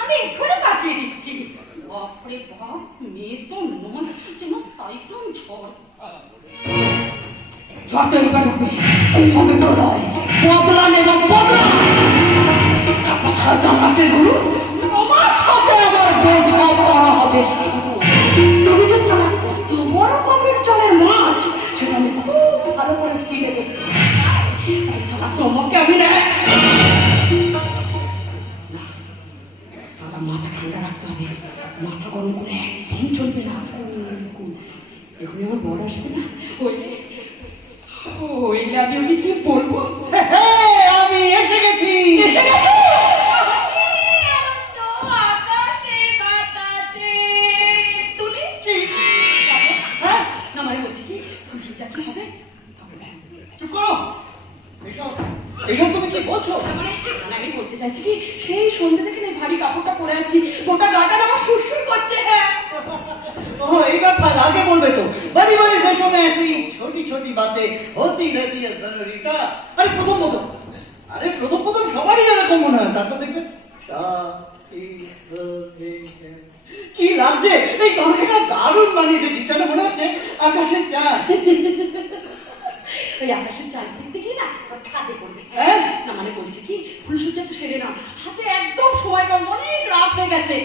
আমি এক্ষুনি পাঠিয়ে দিচ্ছি। বাপরে বাপ, মেয়ে তো নন, যেন সাইক্লোন ঝড়। ঝড় হবে প্রলয়, বদলা নেব বদলা। মাঠের গুরু তোমার সাথে আমার বোঝা করা হবে। তুমি যে কত বড় কমের জলের মাছ, সেটা আমি খুব ভালো করে কিনে গেছি। তোমাকে আমি না, মাথা ঠান্ডা রাখতে হবে, মাথা গরম করে একদম চলবে না। এখন আমার বড় আসবে না, ওইলে আমি ওকে কি বলবো? আমি এসে গেছি। এসে গেছি না, মানে বলছি কি খুশি চাকরি হবে। চুপ করো, এসব তুমি কি বলছো? আমি বলতে চাইছি কি, সেই সন্ধ্যে থেকে ভারী কাপড়টা পরে আছি, গোটা গাটা আমার সুরসুর করছে। হ্যাঁ এই ব্যাপার আগে বলবে তো। बड़ी बड़ी देशों में ऐसी छोटी छोटी बातें होती रहती है सनोरिता। আরে প্রথম সবারই এরকম মনে হয়, তারপর দেখবে কি লাগছে। এই তরকারিটা দারুণ বানিয়েছে, গীতটা মনে হচ্ছে আকাশের চাঁদ। ওই আকাশের চাঁদ দেখতে গিয়ে না হাতে পড়বে। হ্যাঁ না মানে বলছি কি, ফুলসজ্জা তো সেরে না, হাতে একদম সময় কম, অনেক রাত হয়ে গেছে।